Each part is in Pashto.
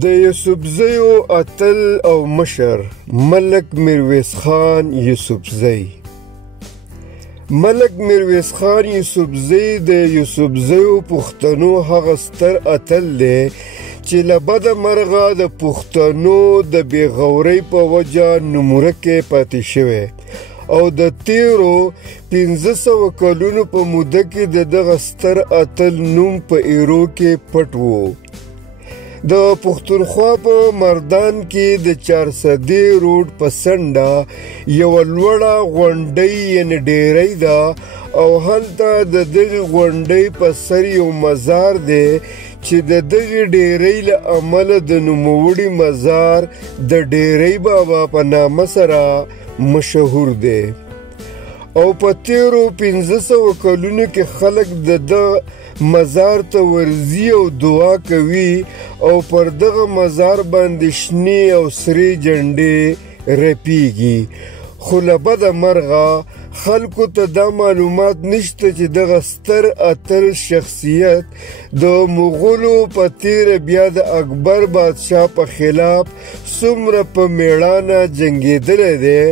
د یوسفزیو اتل او مشر ملک میرویس خان یوسفزی. ملک میرویس خان یوسفزی د یوسفزیو پښتنو هغه ستر اتل دی چې له بده مرغه د پښتنو د بېغورۍ په وجه نومورکې پاتې شوی او د تیرو 1500 کلونو په موده کې د دغه ستر اتل نوم په ایرو کې پټ و. د پښتونخوا په مردان کې د 400 روډ په څنډه یوه لوړه غونډۍ یعنې ډیری ده او هلته د دغې غونډۍ په سر یو مزار دی چې د دغې ډیری له امله د نوموړي مزار د ډیری بابا په نامه سره مشهور دی او په تیرو 1500 کلونو کې خلک د مزار ته ورځي او دعا کوي او پر دغه مزار باندې شنې او سرې جنډې رپیږي. خو له بده مرغه خلکو ته دا معلومات نشته چې دغه ستر اتل شخصیت د مغولو په تیره بیا د اکبر بادشاه په خلاف څومره په میړانه جنګېدلی دی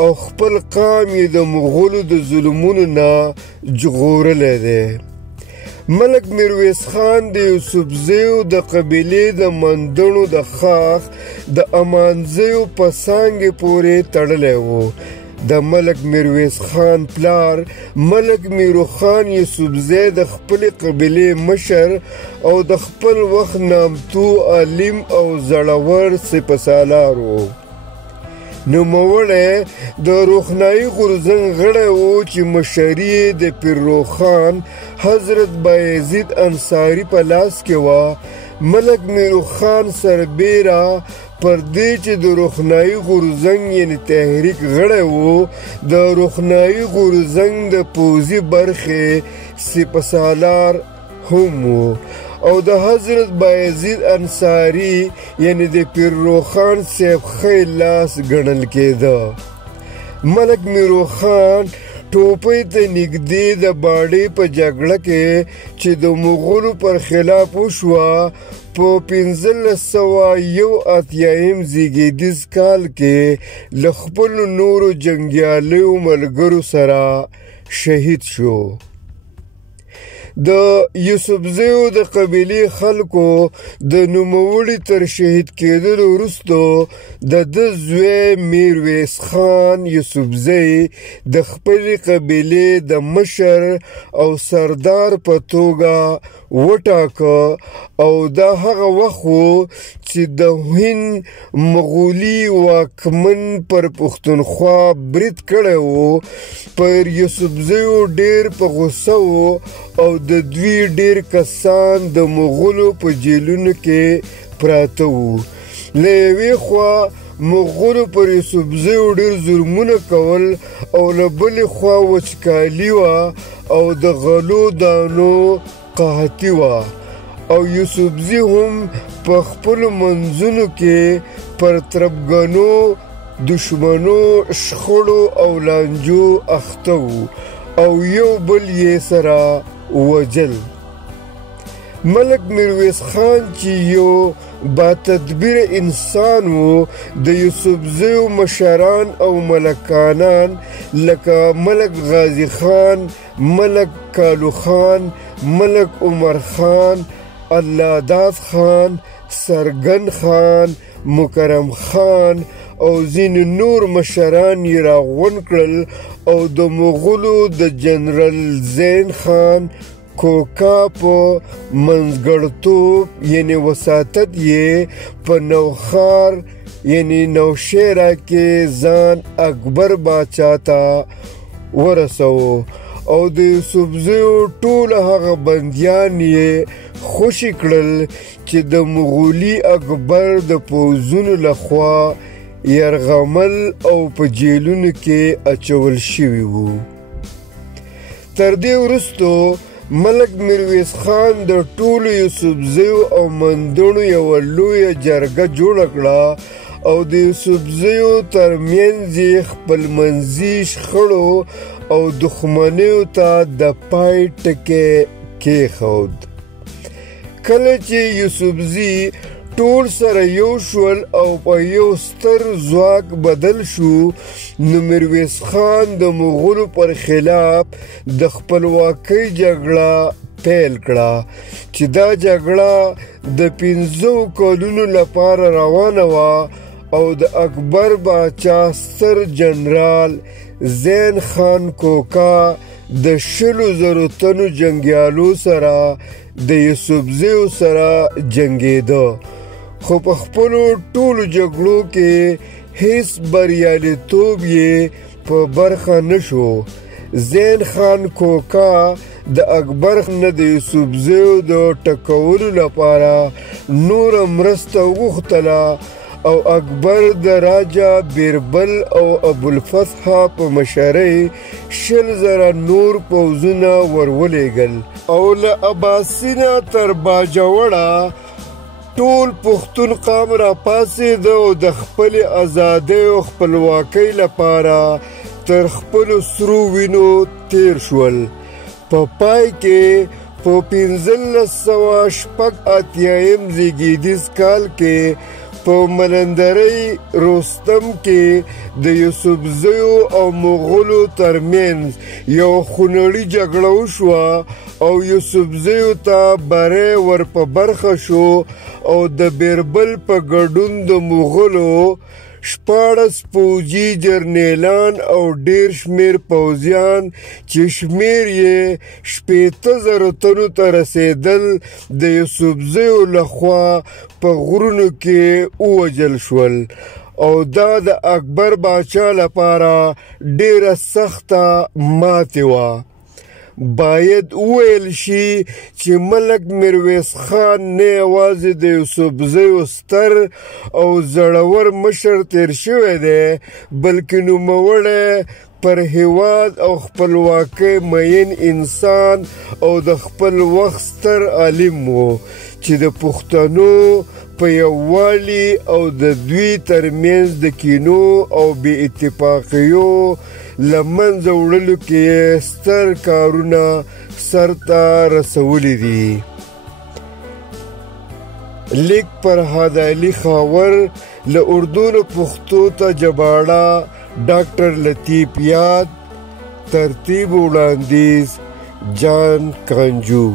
او خپل قام یې د مغولو د ظلمونو نه ژغورلی دی. ملک میرویس خان د یوسفزیو د قبیلې د مندڼو د خاخ د امانزیو په څانګې پورې تړلی و. د ملک میرویس خان پلار ملک میرو خان یوسفزی د خپلې قبیلې مشر او د خپل وخت نامتو عالم او زړور سپهسالار و. نوموړی د روښنايي غورځنګ غړی و چې مشري یې د پیرروخان حضرت بایزید انصاري په لاس کې وه. ملک میرو خان سربیره پر دې چې د روښنايي غورځنګ یعنې تحریک غړی و د روښنايي غورځنګ د پوځي برخې سپهسالار هم و او د حضرت بایزید انصاري یعنی د پیرروخان صاحب ښی لاس ګڼل کېده. ملک میرو خان ټوپۍ ته نږدې د باډۍ په جګړه کې چې د مغولو پر خلاف وشوه په 1581 زیږدیز کال کې له خپلو نورو جنګیالیو ملګرو سره شهید شو. د یوسفزیو د قبیلې خلکو د نوموړي تر شهید کېدلو وروسته د ده زوی میرویس خان یوسفزی د خپلې قبیلې د مشر او سردار په توګه وټاکه او دا هغه وخت و چې د هند مغولي واکمن پر پښتونخوا برید کړی و. پر یوسفزیو ډېر په غوسه و او د دوی ډېر کسان د مغولو په جیلونو کې پراته وو. له یوې خوا مغولو پر یوسفزیو ډېر ظلمونه کول او له بلې خوا وچکالي وه او د غلو دانو قحطي وه او یوسفزي هم په خپلو منځونو کې پر تربګنو دشمنو شخړو او لانجو اخته وو او یو بل یې سره وجل. ملک میرویس خان چې یو با تدبیر انسان و د یوسفزیو مشران او ملکانان لکه ملک غازی خان، ملک کالو خان، ملک عمر خان، الله داد خان، سرګن خان، مکرم خان او ځینې نور مشران یې راغونډ کړل او د مغولو د جنرال زین خان کوکا په منځګړتوب یعنې وساطت یې په نوښار یعنې نوشیره کې ځان اکبر باچا ته ورسوه او د یوسفزیو ټول هغه بندیان یې خوشي کړل چې د مغولي اکبر د پوځونو لخوا یرغمل او په جیلونو کې اچول شوي وو. تر دې وروسته ملک میرویس خان د ټولو یوسفزیو او مندڼو یوه لویه جرګه جوړه کړه او د یوسفزیو ترمنځ یې خپلمنځي شخړو او دښمنیو ته د پای ټکی کېښود. کله چې یوسفزي ټول سره یو شول او په یو ستر ځواک بدل شو، نو میرویس خان د مغولو پر خلاف د خپلواکۍ جګړه پیل کړه چې دا جګړه د 5 کلونو لپاره روانه وه او د اکبر باچا ستر جنرال زین خان کوکا د 100,000 تنو جنګیالو سره د یوسفزیو سره جنګېده، خو په خپلو ټولو جګړو کې هیڅ بریالیتوب یې په برخه نشو. زین خان کوکا د اکبر نه د یوسفزیو د ټکولو لپاره نور مرسته وغوښتله او اکبر د راجا بیربل او ابوالفتح په مشرۍ 20,000 نور پوځونه ورولېږل او له اباسینه تر باجوړه ټول پښتون قام را پاڅېده او د خپلې ازادۍ او خپلواکۍ لپاره تر خپلو سرو وینو تیر شول. په پای کې په 1586 زیږدیز کال کې په ملندرۍ رستم کې د یوسفزیو او مغولو ترمنځ یو خونړۍ جګړه وشوه او یوسفزیو ته بری ور په برخه شو او د بیربل په ګډون د مغولو 14 پوځي جرنیلان او ډیر شمیر پوځیان چې شمیر یې 60,000 تنو ته رسېدل د یوسفزیو لخوا په غرونو کې ووژل شول او دا د اکبر باچا لپاره ډیره سخته ماتې وه. باید وویل شي چې ملک میرویس خان نه یوازې د یوسفزیو ستر او زړور مشر تیر شوی دی، بلکې نوموړی پر هیواد او خپلواکۍ مین انسان او د خپل وخت ستر عالم و چې د پښتنو په یووالي او د دوی ترمنځ د کینو او بې اتفاقیو له منځه وړلو کې ستر کارونه سرته رسولي دي. لیک فرهاد علي خاور، له اردو نه پښتو ته ژباړه ډاکټر لطیف یاد، ترتیب وړاندیز جان کانجو.